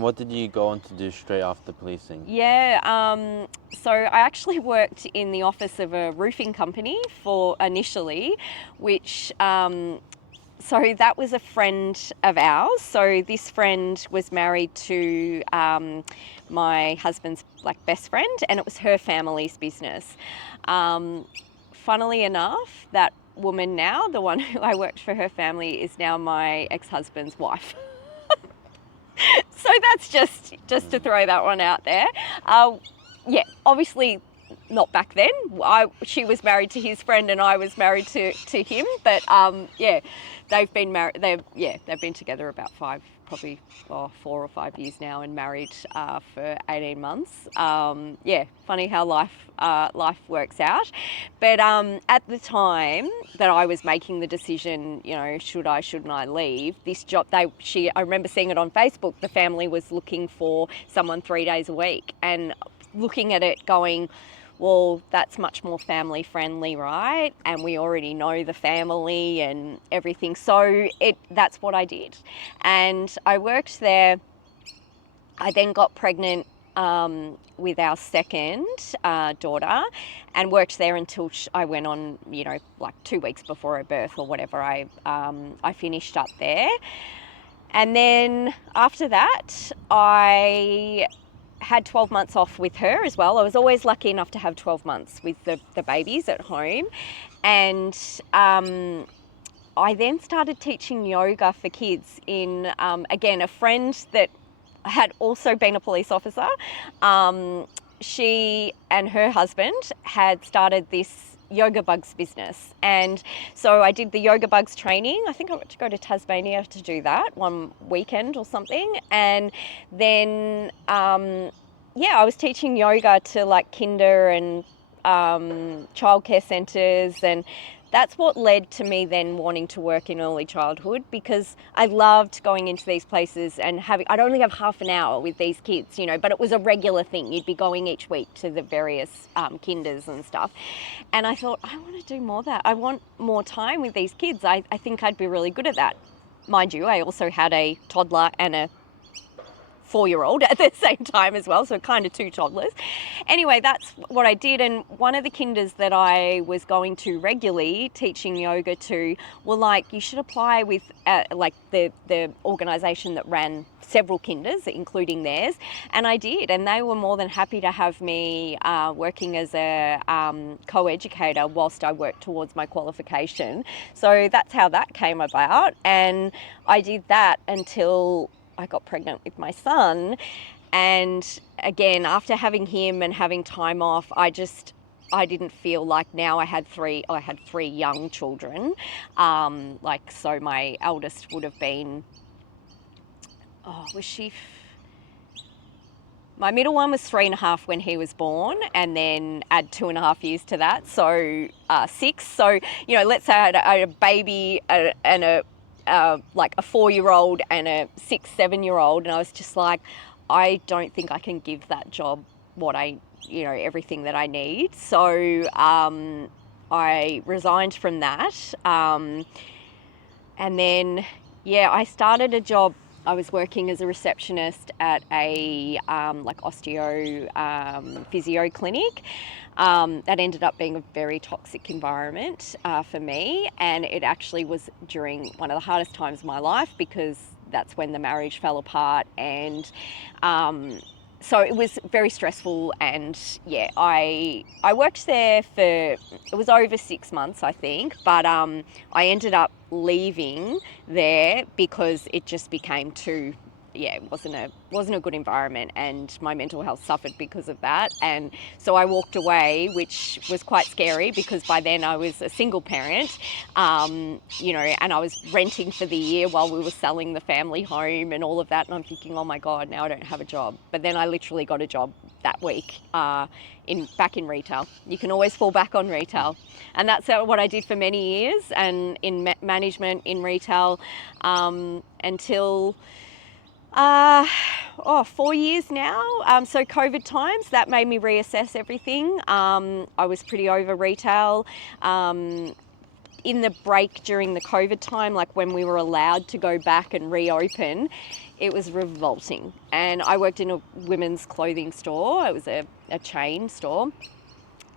What did you go on to do straight after policing? Yeah, so I actually worked in the office of a roofing company for initially, which so that was a friend of ours. So this friend was married to my husband's best friend, and it was her family's business. Funnily enough, that woman now, the one who I worked for her family, is now my ex-husband's wife. So that's just to throw that one out there. Yeah, obviously not back then. She was married to his friend and I was married to him. But yeah, they've been married. They've been together about 4 or 5 years now, and married for 18 months. Yeah, funny how life works out. But at the time that I was making the decision, should I, shouldn't I leave this job? I remember seeing it on Facebook. The family was looking for someone 3 days a week, and looking at it going, well, that's much more family friendly, right? And we already know the family and everything. So that's what I did. And I worked there. I then got pregnant with our second daughter, and worked there until I went on, 2 weeks before her birth or whatever. I finished up there. And then after that, I had 12 months off with her as well. I was always lucky enough to have 12 months with the babies at home. And I then started teaching yoga for kids in, again, a friend that had also been a police officer. She and her husband had started this Yoga Bugs business, and so I did the Yoga Bugs training. I think I went to go to Tasmania to do that one weekend or something, and then I was teaching yoga to kinder and childcare centres, and that's what led to me then wanting to work in early childhood, because I loved going into these places and I'd only have half an hour with these kids, but it was a regular thing. You'd be going each week to the various kinders and stuff. And I thought, I want to do more of that. I want more time with these kids. I think I'd be really good at that. Mind you, I also had a toddler and a 4-year-old at the same time as well, so kind of 2 toddlers. Anyway, that's what I did, and one of the kinders that I was going to regularly teaching yoga to were like, you should apply with the organisation that ran several kinders, including theirs, and I did, and they were more than happy to have me working as a co-educator whilst I worked towards my qualification. So that's how that came about, and I did that until I got pregnant with my son. And again, after having him and having time off, I didn't feel like now I had three young children. So my eldest would have been, my middle one was 3.5 when he was born, and then add 2.5 years to that, so 6. So, let's say I had a baby and a 4-year-old and a 6-7-year-old, and I was just like, I don't think I can give that job everything that I need. So I resigned from that, and then I started a job. I was working as a receptionist at a osteo physio clinic. That ended up being a very toxic environment for me, and it actually was during one of the hardest times of my life, because that's when the marriage fell apart, and so it was very stressful. And I worked there for, it was over 6 months, I think, but I ended up leaving there because it just became too, it wasn't a good environment, and my mental health suffered because of that. And so I walked away, which was quite scary, because by then I was a single parent, and I was renting for the year while we were selling the family home and all of that. And I'm thinking, oh my God, now I don't have a job. But then I literally got a job that week back in retail. You can always fall back on retail. And that's what I did for many years, and in management in retail until 4 years now. So COVID times, that made me reassess everything. I was pretty over retail. in the break during the COVID time, like when we were allowed to go back and reopen, it was revolting. And I worked in a women's clothing store. It was a chain store.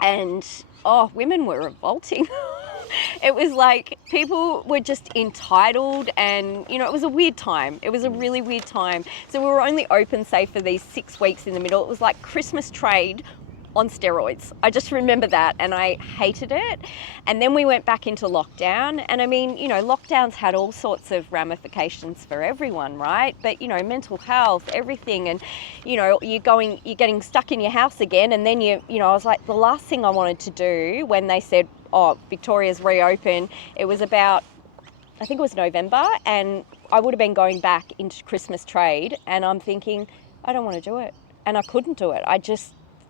And, women were revolting. It was like people were just entitled, and, it was a weird time. It was a really weird time. So we were only open, say, for these 6 weeks in the middle. It was like Christmas trade on steroids. I just remember that, and I hated it. And then we went back into lockdown, and I mean, lockdowns had all sorts of ramifications for everyone, right? But, mental health, everything, and, you're getting stuck in your house again, and then I was like, the last thing I wanted to do when they said, Victoria's reopen, it was about, I think it was November, and I would have been going back into Christmas trade, and I'm thinking, I don't want to do it. And I couldn't do it.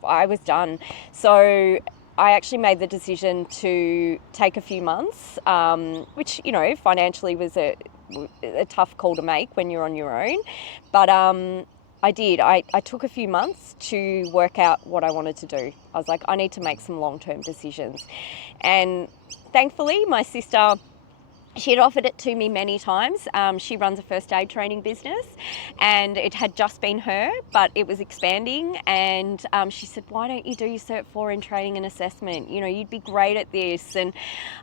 I was done. So I actually made the decision to take a few months, which, financially was a tough call to make when you're on your own. But I did. I took a few months to work out what I wanted to do. I was like, I need to make some long-term decisions. And thankfully, my sister, she had offered it to me many times. She runs a first aid training business, and it had just been her, but it was expanding. And she said, why don't you do your Cert 4 in training and assessment? You'd be great at this. And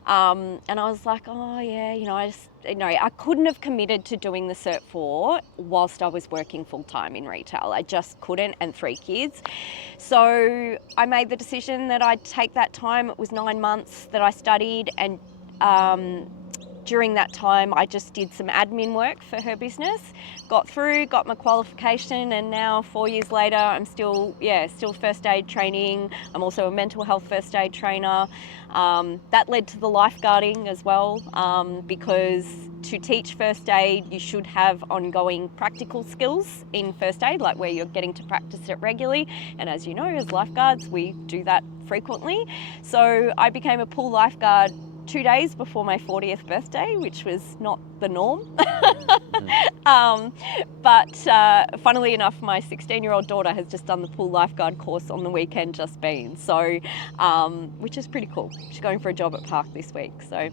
I was like, I couldn't have committed to doing the Cert 4 whilst I was working full time in retail. I just couldn't, and 3 kids. So I made the decision that I'd take that time. It was 9 months that I studied, and during that time, I just did some admin work for her business, got my qualification, and now 4 years later, I'm still first aid training. I'm also a mental health first aid trainer. That led to the lifeguarding as well, because to teach first aid, you should have ongoing practical skills in first aid, like where you're getting to practice it regularly. And as you know, as lifeguards, we do that frequently. So I became a pool lifeguard 2 days before my 40th birthday, which was not the norm. But funnily enough, my 16-year-old daughter has just done the pool lifeguard course on the weekend just been, so which is pretty cool. She's going for a job at Park this week. So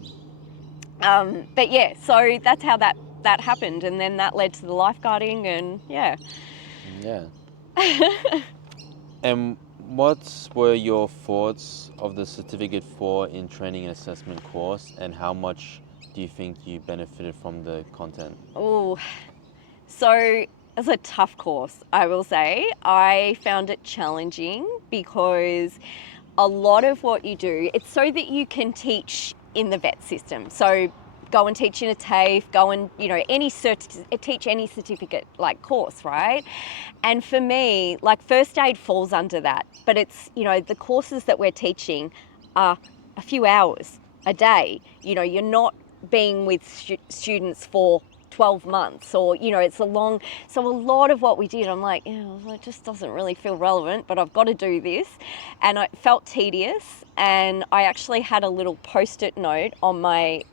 but yeah, so that's how that happened, and then that led to the lifeguarding, and yeah. And what were your thoughts of the Certificate 4 in Training and Assessment course, and how much do you think you benefited from the content? Oh, so it's a tough course, I will say. I found it challenging because a lot of what you do, it's so that you can teach in the vet system. So go and teach in a TAFE, go and, teach any certificate like course, right? And for me, like first aid falls under that, but it's, the courses that we're teaching are a few hours a day. You're not being with students for 12 months, or, it's a long, so a lot of what we did, I'm like, it just doesn't really feel relevant, but I've got to do this. And it felt tedious. And I actually had a little post-it note on my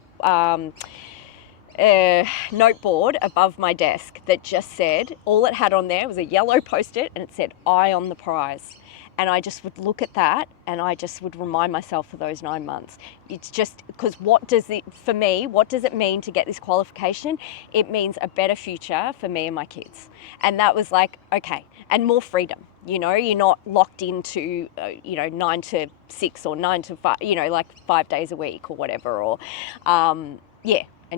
noteboard above my desk that just said, all it had on there was a yellow post-it, and it said, eye on the prize. And I just would look at that, and I just would remind myself for those 9 months. It's just because what does it mean to get this qualification? It means a better future for me and my kids. And that was like, okay, and more freedom. You're not locked into, 9 to 6 or 9 to 5, like 5 days a week or whatever, or, and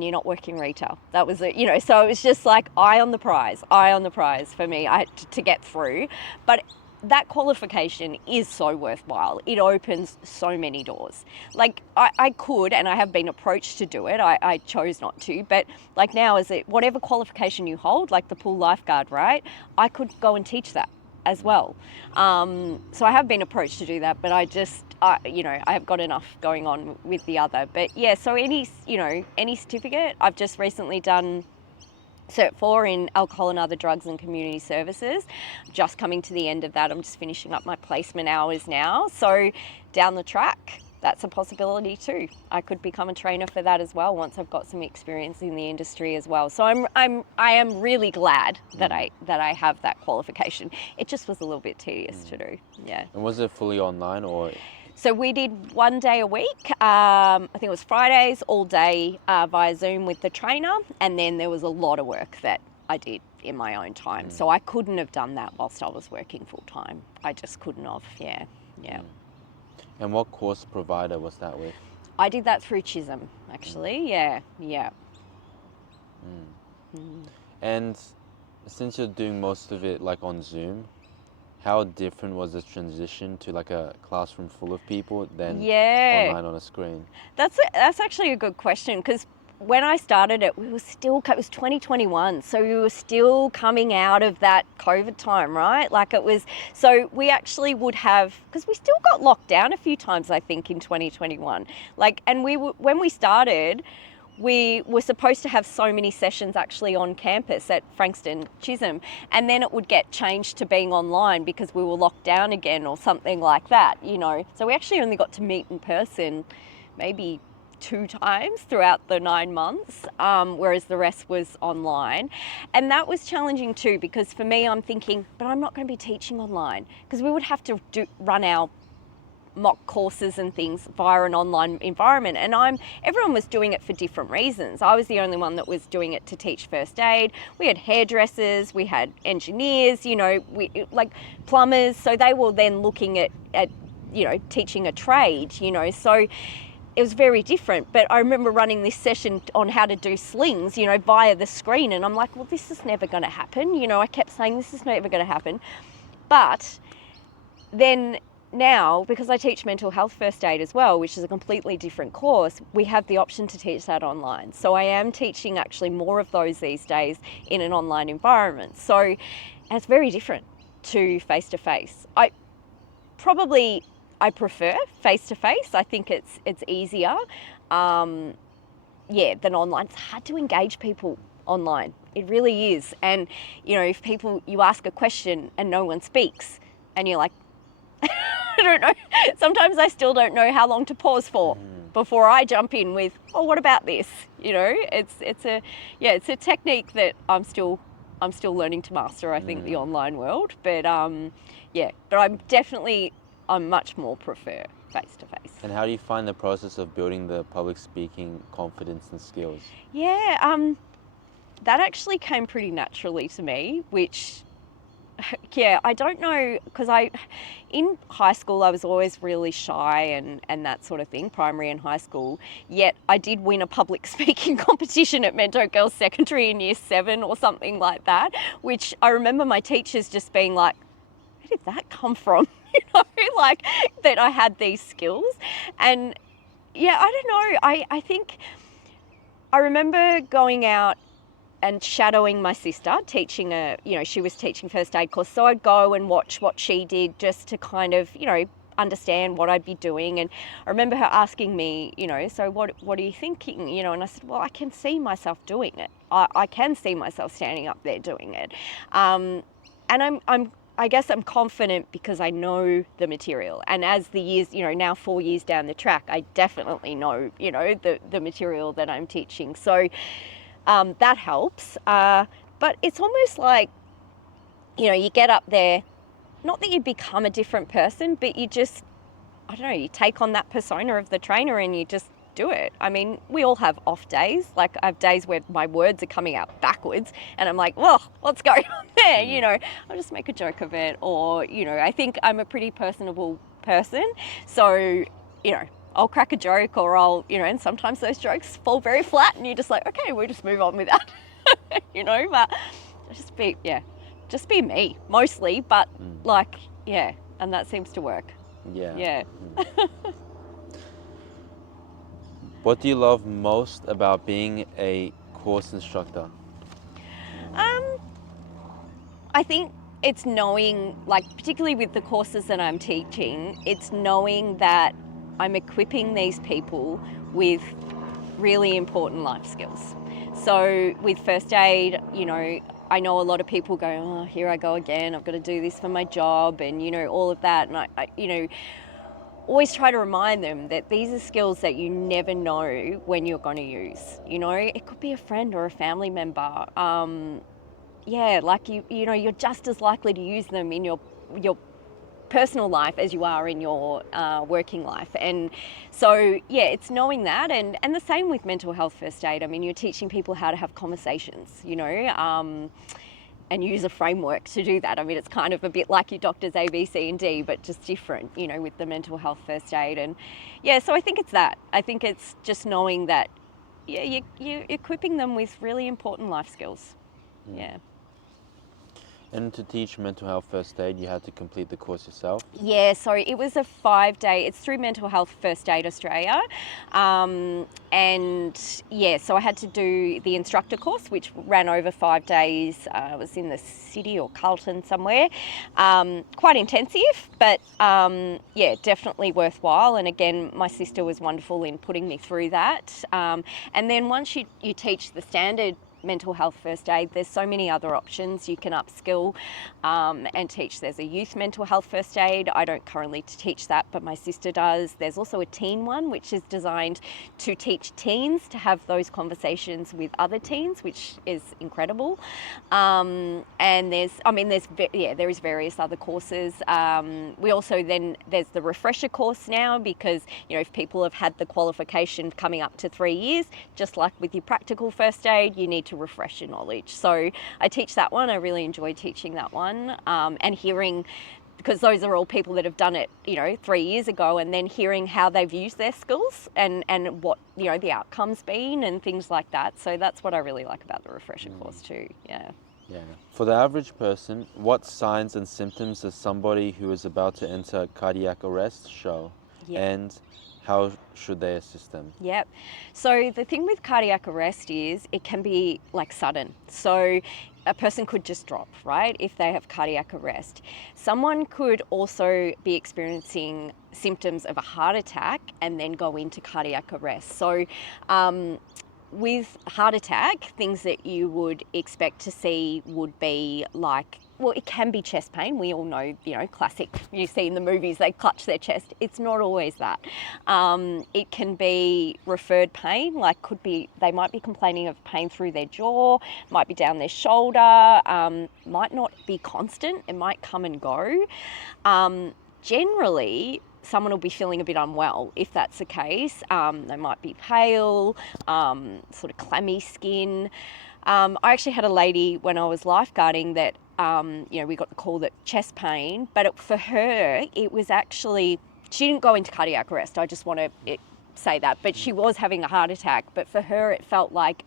you're not working retail. That was it, so it was just like eye on the prize for me to get through. But that qualification is so worthwhile. It opens so many doors. Like I could, and I have been approached to do it. I chose not to, but like now, whatever qualification you hold, like the pool lifeguard, right? I could go and teach that as well. So I have been approached to do that, but I have got enough going on with the other. But yeah, so any certificate. I've just recently done Cert 4 in alcohol and other drugs and community services. Just coming to the end of that. I'm just finishing up my placement hours now. So down the track, that's a possibility too. I could become a trainer for that as well once I've got some experience in the industry as well. So I am really glad that I have that qualification. It just was a little bit tedious to do. Yeah. And was it fully online or So we did 1 day a week. I think it was Fridays all day via Zoom with the trainer, and then there was a lot of work that I did in my own time. So I couldn't have done that whilst I was working full time. I just couldn't have. Yeah. And what course provider was that with? I did that through Chisholm, actually. Yeah. And since you're doing most of it like on Zoom, how different was the transition to like a classroom full of people than online on a screen? That's actually a good question, because when I started it, it was 2021, so we were still coming out of that COVID time, right? Like it was, so we actually would have, because we still got locked down a few times, I think, in 2021. Like, and when we started, we were supposed to have so many sessions actually on campus at Frankston Chisholm, and then it would get changed to being online because we were locked down again or something like that, you know. So we actually only got to meet in person maybe 2 times throughout the 9 months, whereas the rest was online. And that was challenging too, because for me, I'm thinking, but I'm not going to be teaching online, because we would have to run our mock courses and things via an online environment, and everyone was doing it for different reasons. I was the only one that was doing it to teach first aid. We had hairdressers, we had engineers, you know, like plumbers, so they were then looking at you know, teaching a trade, you know, so it was very different. But I remember running this session on how to do slings, you know, via the screen, and I'm like, well, this is never going to happen, you know. I kept saying this is never going to happen. But then now, because I teach mental health first aid as well, which is a completely different course, we have the option to teach that online. So I am teaching actually more of those these days in an online environment. So it's very different to face-to-face. I prefer face-to-face. I think it's easier, than online. It's hard to engage people online. It really is. And, you know, if you ask a question and no one speaks, and you're like, I don't know. Sometimes I still don't know how long to pause for before I jump in with, oh, what about this? You know, it's a technique that I'm still learning to master, I think, the online world. But I'm much more prefer face-to-face. And how do you find the process of building the public speaking confidence and skills? Yeah, that actually came pretty naturally to me, which, yeah, I don't know, because in high school I was always really shy and that sort of thing, primary and high school, yet I did win a public speaking competition at Mento Girls Secondary in year 7 or something like that, which I remember my teachers just being like, where did that come from? You know, like that I had these skills. And yeah, I don't know, I think I remember going out and shadowing my sister, teaching she was teaching first aid course. So I'd go and watch what she did just to kind of, you know, understand what I'd be doing. And I remember her asking me, you know, so what are you thinking? You know, and I said, well, I can see myself doing it. I can see myself standing up there doing it. And I guess I'm confident because I know the material. And as the years, you know, now 4 years down the track, I definitely know, you know, the material that I'm teaching. So that helps. But it's almost like, you know, you get up there, not that you become a different person, but you just, I don't know, you take on that persona of the trainer and you just do it. I mean, we all have off days. Like, I have days where my words are coming out backwards and I'm like, well, what's going on there? You know, I'll just make a joke of it. Or, you know, I think I'm a pretty personable person. So, you know, I'll crack a joke or I'll, you know, and sometimes those jokes fall very flat and you're just like, okay, we'll just move on with that, you know, but just be me mostly, but like, yeah, and that seems to work. Yeah. What do you love most about being a course instructor? I think it's knowing, like, particularly with the courses that I'm teaching, it's knowing that I'm equipping these people with really important life skills. So with first aid, you know, I know a lot of people go, oh, here I go again, I've got to do this for my job and, you know, all of that. And I you know, always try to remind them that these are skills that you never know when you're going to use. You know, it could be a friend or a family member. Like you know, you're just as likely to use them in your personal life as you are in your working life. And so, yeah, it's knowing that. And the same with mental health first aid. I mean, you're teaching people how to have conversations, and use a framework to do that. I mean, it's kind of a bit like your doctor's A, B, C, and D, but just different, with the mental health first aid. And yeah, so I think it's that. I think it's just knowing that, yeah, you're equipping them with really important life skills. Yeah. And to teach mental health first aid, you had to complete the course yourself? Yeah, so it was a 5-day, it's through Mental Health First Aid Australia. And yeah, so I had to do the instructor course, which ran over 5 days. I was in the city or Carlton somewhere. Quite intensive, but yeah, definitely worthwhile. And again, my sister was wonderful in putting me through that. And then once you teach the standard mental health first aid, there's so many other options. You can upskill and teach. There's a youth mental health first aid. I don't currently teach that, but my sister does. There's also a teen one, which is designed to teach teens to have those conversations with other teens, which is incredible. And there is various other courses. We also there's the refresher course now, because if people have had the qualification coming up to 3 years, just like with your practical first aid, you need to refresh your knowledge. So I teach that one. I really enjoy teaching that one, and hearing, because those are all people that have done it 3 years ago, and then hearing how they've used their skills and what the outcomes been and things like that. So that's what I really like about the refresher course too. Yeah. For the average person, what signs and symptoms does somebody who is about to enter cardiac arrest show? Yep. And how should they assist them? Yep. So the thing with cardiac arrest is it can be like sudden. So a person could just drop, right, if they have cardiac arrest. Someone could also be experiencing symptoms of a heart attack and then go into cardiac arrest. So with heart attack, things that you would expect to see would be like, well, it can be chest pain. We all know, classic, you see in the movies, they clutch their chest. It's not always that. It can be referred pain, they might be complaining of pain through their jaw, might be down their shoulder, might not be constant, it might come and go. Generally, someone will be feeling a bit unwell if that's the case. They might be pale, sort of clammy skin. I actually had a lady when I was lifeguarding that, we got the call that chest pain, but for her, it was actually, she didn't go into cardiac arrest. I just want to say that, but she was having a heart attack. But for her, it felt like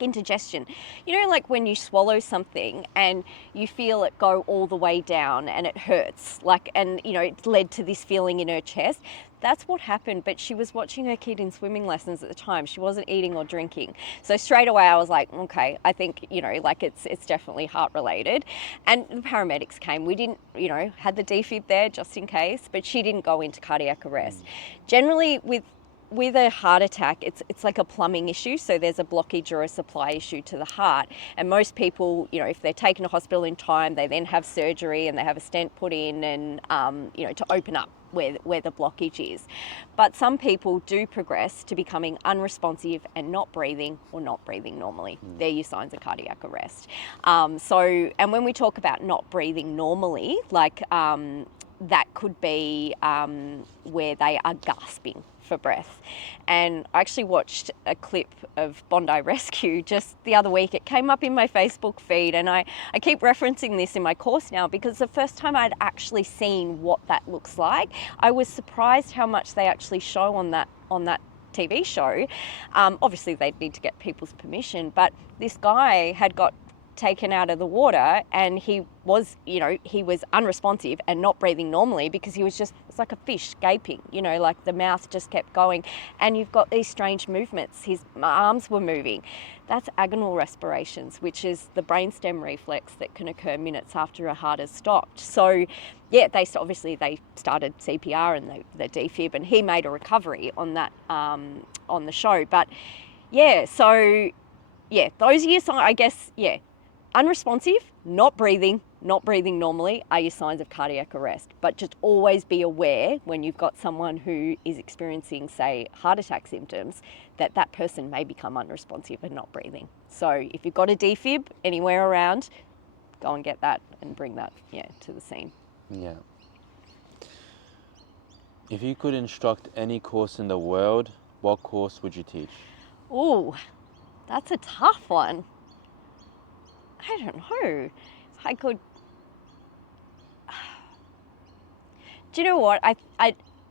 indigestion. Like when you swallow something and you feel it go all the way down and it hurts, it led to this feeling in her chest. That's what happened, but she was watching her kid in swimming lessons at the time. She wasn't eating or drinking. So straight away I was like, okay, I think, it's definitely heart related. And the paramedics came. We didn't, had the defib there just in case, but she didn't go into cardiac arrest. Generally with a heart attack, it's like a plumbing issue. So there's a blockage or a supply issue to the heart. And most people, if they're taken to hospital in time, they then have surgery and they have a stent put in and, to open up where the blockage is. But some people do progress to becoming unresponsive and not breathing or not breathing normally. They're your signs of cardiac arrest. And when we talk about not breathing normally, that could be where they are gasping for breath. And I actually watched a clip of Bondi Rescue just the other week. It came up in my Facebook feed, and I keep referencing this in my course now because the first time I'd actually seen what that looks like, I was surprised how much they actually show on that TV show. Obviously they'd need to get people's permission, but this guy had got taken out of the water and he was unresponsive and not breathing normally because it's like a fish gaping, like the mouth just kept going, and you've got these strange movements. His arms were moving. That's agonal respirations, which is the brainstem reflex that can occur minutes after a heart has stopped. So yeah, they started CPR and the defib, and he made a recovery on that on the show. But yeah, so yeah, those are your signs, I guess. Yeah, unresponsive, not breathing normally are your signs of cardiac arrest. But just always be aware when you've got someone who is experiencing, say, heart attack symptoms, that person may become unresponsive and not breathing. So if you've got a defib anywhere around, go and get that and bring that to the scene. Yeah. If you could instruct any course in the world, what course would you teach? Ooh, that's a tough one. I don't know. I could. Do you know what?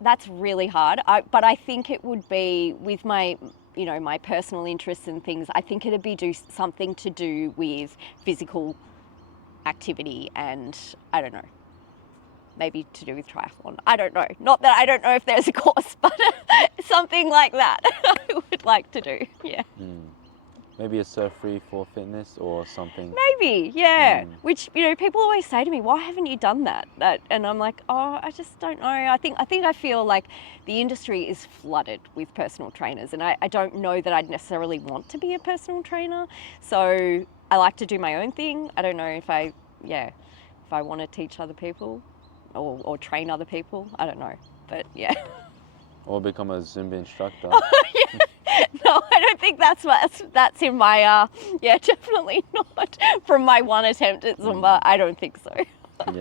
That's really hard. But I think it would be with my, my personal interests and things. I think it'd be something to do with physical activity, and I don't know, maybe to do with triathlon. I don't know. Not that I don't know if there's a course, but something like that I would like to do. Yeah. Maybe a surf-free for fitness or something. Maybe, yeah. Which, people always say to me, "Why haven't you done that?" And I'm like, "Oh, I just don't know." I feel like the industry is flooded with personal trainers, and I don't know that I'd necessarily want to be a personal trainer. So I like to do my own thing. I don't know if I want to teach other people or train other people. I don't know, but yeah. Or become a Zumba instructor. No, I don't think that's in my, definitely not. From my one attempt at Zumba, I don't think so.